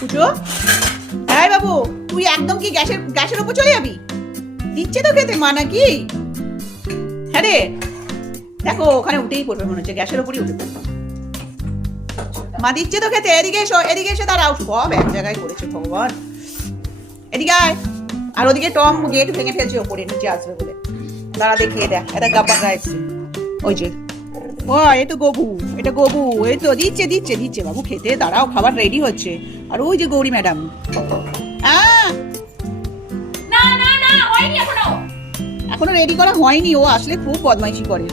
পুজো? হ্যাঁ বাবু, তুই একদম কি গ্যাসের গ্যাসের উপর চলে যাবি? দিচ্ছে তো খেতে মা নাকি? হ্যাঁ রে। দেখো, ওখানে উঠেই পড়বে মনে হচ্ছে, গ্যাসের উপরই উঠে পড়বে। মা দিচ্ছে তো খেতে, এদিকে এসো, এদিকে এসে, দাঁড়াও। সব এক জায়গায় করেছে ভগবান। এদিকে আয়। আর ওদিকে টম গেট ভেঙে ফেলছে ওপরে, নিচে আসবে বলে। দাঁড়া দেখিয়ে দেখ এটা গাব্বার এসছে। ওই যে। ও এই তো গবু, এটা গবু। এই তো, দিচ্ছে দিচ্ছে দিচ্ছে বাবু, খেতে, দাঁড়াও, খাবার রেডি হচ্ছে। আর ওই যে গৌরী ম্যাডাম। এখনও। রেডি করা হয়নি ও আসলে খুব বদমাইশি করে।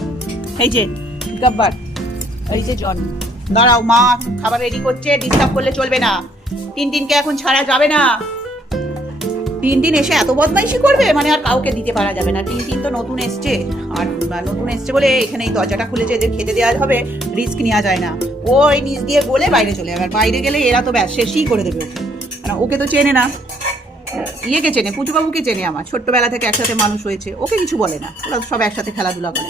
এই যে গাব্বার এই যে জন। দাঁড়াও মা খাবার রেডি করছে ডিস্টার্ব করলে চলবে না। তিন দিনকে এখন ছাড়া যাবে না। তিন দিন এসে এত বদমাইশি করবে? মানে আর কাউকে দিতে পারা যাবে না। তিন দিন তো নতুন এসছে। আর নতুন এসছে বলে এখানে এই দরজাটা খুলেছে এদের খেতে দেওয়া হবে রিস্ক নেওয়া যায় না। ও এই নিচ দিয়ে বলে বাইরে চলে যাবে। আর বাইরে গেলে এরা তো ব্যাস, শেষই করে দেবে ওকে। মানে ওকে তো চেনে না। ইয়েকে চেনে, পুচুবাবুকে চেনে আমার। ছোট্টবেলা থেকে একসাথে মানুষ হয়েছে। ওকে কিছু বলে না। ওরা সব একসাথে খেলাধুলা করে।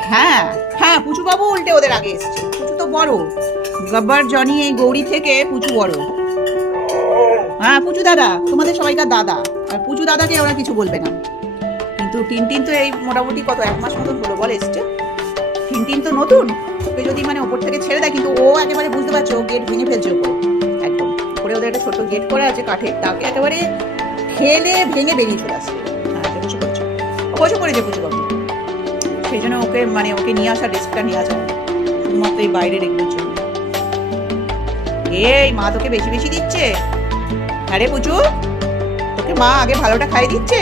হ্যাঁ হ্যাঁ পুচুবাবু উল্টে ওদের আগে এসছে। পুচু তো বড়। গব্বর জনি এই গৌরী থেকে পুচু বড়। হ্যাঁ পুচু দাদা, তোমাদের সবাইকার দাদা। আর পুচু দাদাকে ওরা কিছু বলবে না। কিন্তু টিনটিন তো এই মোটামুটি কত, এক মাস মতন হলো বলে এসছে। টিনটিন তো নতুন। ওকে যদি মানে ওপর থেকে ছেড়ে দেয়, কিন্তু ও একেবারে বুঝতে পারছ গেট ভেঙে ফেলছে ওপরে। একদম। উপরে ওদের একটা ছোট গেট করা আছে কাঠের, তাকে একেবারে খেলে ভেঙে বেরিয়ে চলে আসছে। হ্যাঁ বসে পড়ছে বসে পুচু বাবু সেই জন্য ওকে মানে ওকে নিয়ে আসা রিস্কটা নিয়ে আসা শুধুমাত্র এই বাইরে রেখে জন্য। এই মা তোকে বেশি বেশি দিচ্ছে। আরে পুচু তোকে মা আগে ভালোটা খাই দিচ্ছে?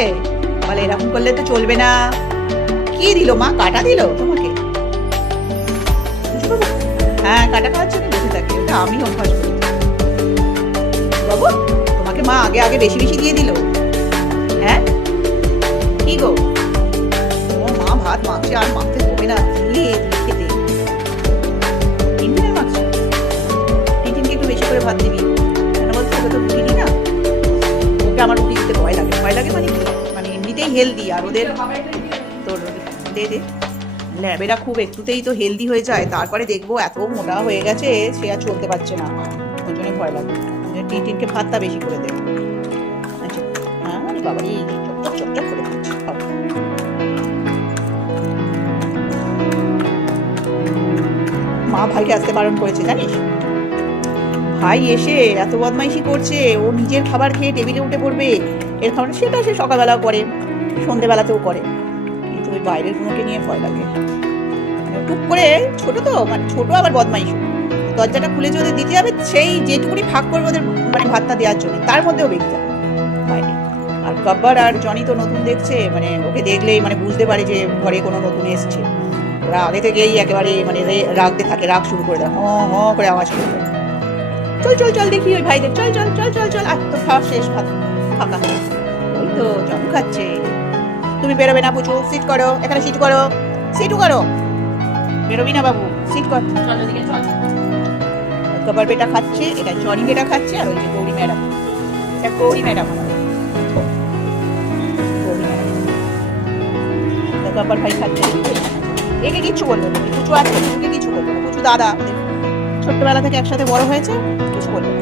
বলে এরকম করলে তো চলবে না। কি দিল মা? কাটা দিল তোমাকে? বাবু? হ্যাঁ কাটা খাওয়ার জন্য বসে থাকে। ওটা আমি অভ্যাস করি বাবু, তোমাকে মা আগে আগে বেশি বেশি দিয়ে দিল। হ্যাঁ? কি গো? ও মা ভাত মাখছে আর মাখতে হবে না। দিয়ে খেতে। একটু বেশি করে ভাত দিবি। কেন তো রুটি না? ওকে আমার রুটি ভয় লাগে। ভয় লাগে মানে মানে এমনিতেই হেলদি আর ওদের তোর দে দে। ল্যাবেরা খুব একটুতেই তো হেলদি হয়ে যায়, তারপরে দেখব এত মোটা হয়ে গেছে, সে আর চলতে পারছে না। ওই জন্য ভয় লাগে। টিনকে ভাতটা বেশি করে দেবে আচ্ছা আরে বাবা এই চপচপ চপচপ করে। মা ভাইকে আসতে বারণ করেছে, জানিস? ভাই এসে এত বদমাইশি করছে, ও নিজের খাবার খেয়ে টেবিলে উঠে পড়বে। এর খাবার সেটা সে সকালবেলাও করে, সন্ধেবেলাতেও করে। ওই বাইরের গুলোকে নিয়ে ভয় লাগে। মানে টুক করে ছোট তো মানে ছোট আবার বদমাইশ দরজাটা খুলে যদি দিতে যাবে সেই যেটুকুনি ফাঁক করবে ওদের মানে ভাতটা দেওয়ার জন্য। তার মধ্যেও বেরিয়ে যাবে। বাইরে আর গব্বর আর জনি তো নতুন দেখছে মানে ওকে দেখলেই মানে বুঝতে পারে যে ঘরে কোনো নতুন এসছে। ওরা আগে থেকেই একেবারে মানে রাগতে থাকে, রাগ শুরু করে দেয়, হ হ করে আওয়াজ করে। দেয়। চল চল চল দেখি ওই ভাইদের। চল চল চল চল চল আর তো খাওয়া শেষ, ভাত ফাঁকা। ওই তো জম খাচ্ছে। তুমি বেরোবে না পুচু সিট করো এখানে সিট করো সিটও করো। বেরোবি না বাবু সিট কর। চল ওদিকে চল। গব্বর বেটা খাচ্ছে এটা জনি বেটা খাচ্ছে আর ওই যে গৌরী ম্যাডাম। এটা গৌরী ম্যাডাম। গব্বর ভাই খাচ্ছে একে কিচ্ছু বলবে না কুচু আছে কুচুকে কিছু বলবে না কুচু দাদা। ছোট্টবেলা থেকে একসাথে বড় হয়েছে কিছু বলবে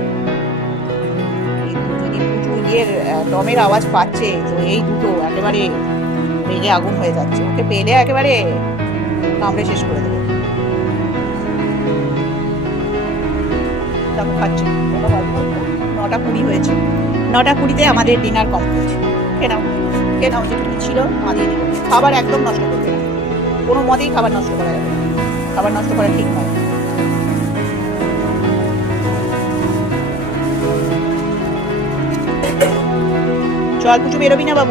যদি কুচু ইয়ের টমের আওয়াজ পাচ্ছে তো এই দুটো একেবারে রেগে আগুন হয়ে যাচ্ছে। ওকে পেলে একেবারে কামড়ে শেষ করে দেবে। খাচ্ছে? নটা কুড়ি হয়েছে। নটা কুড়িতে আমাদের ডিনার কমপ্লিট কে নাও। কে নাও, যেটুকু ছিল, মা দিয়ে খাবার একদম নষ্ট করবে কোনো মতেই খাবার নষ্ট করা যাবে। খাবার নষ্ট করা ঠিক নয়। চল কিছু বেরোবি না বাবু।